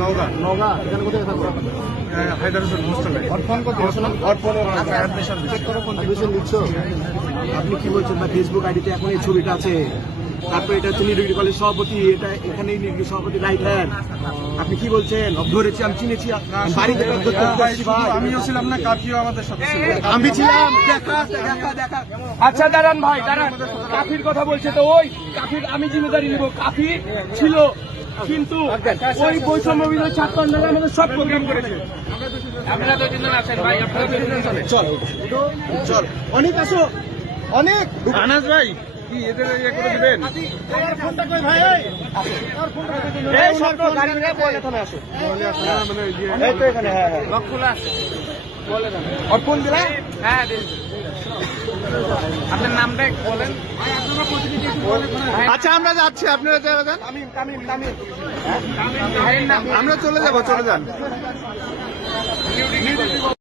নওগাঁ। নওগাঁ, এখানে কোথায় থাকবো? হায়দার হোসেন হোস্টেলে। অ্যাডমিশন নিচ্ছ? আপনি কি বলছেন? বা ফেসবুক আইডিতে এখন এই ছবিটা আছে, তারপরে এটা হচ্ছে নিউ ডিগ্রি কলেজ সভাপতি, এটা এখানেই নিউ ডিগ্রি সভাপতি রাইট হ্যান্ড। আপনি কি বলছেন? ধরেছি, আমি চিনেছি, বাড়িতে আমিও ছিলাম না, কাফিও আমাদের সাথে ছিল। আমি ছিলাম। দেখা দেখা দেখা। আচ্ছা দাঁড়ান ভাই, দাঁড়ান। কাফির কথা বলছে তো, ওই কাফির আমি জিম্মেদারি নিব। কাফি ছিল, কিন্তু ওই বৈষম্য বিরোধী ছাত্র আন্দোলন আমাদের সব প্রোগ্রাম করেছে। আপনারা তো তিনজন আছেন ভাই, আপনারা তো তিনজন চলে। চল চল, অনেক আসো, অনেক। আনাস ভাই কি এদের ইয়ে করে দিবেন? এই সব গাড়ি নিয়ে বলে থানায় আসো। এই তো এখানে, হ্যাঁ হ্যাঁ, লক খোলা আছে, বলে দেন। আর ফোন দিলা? হ্যাঁ দিন। আপনার নামটা একটু বলেন। আচ্ছা আমরা যাচ্ছি, আপনারা যাবেন। তামিম তামিম তামিম। ভাইয়ের নাম আমরা চলে যাবো, চলে যান।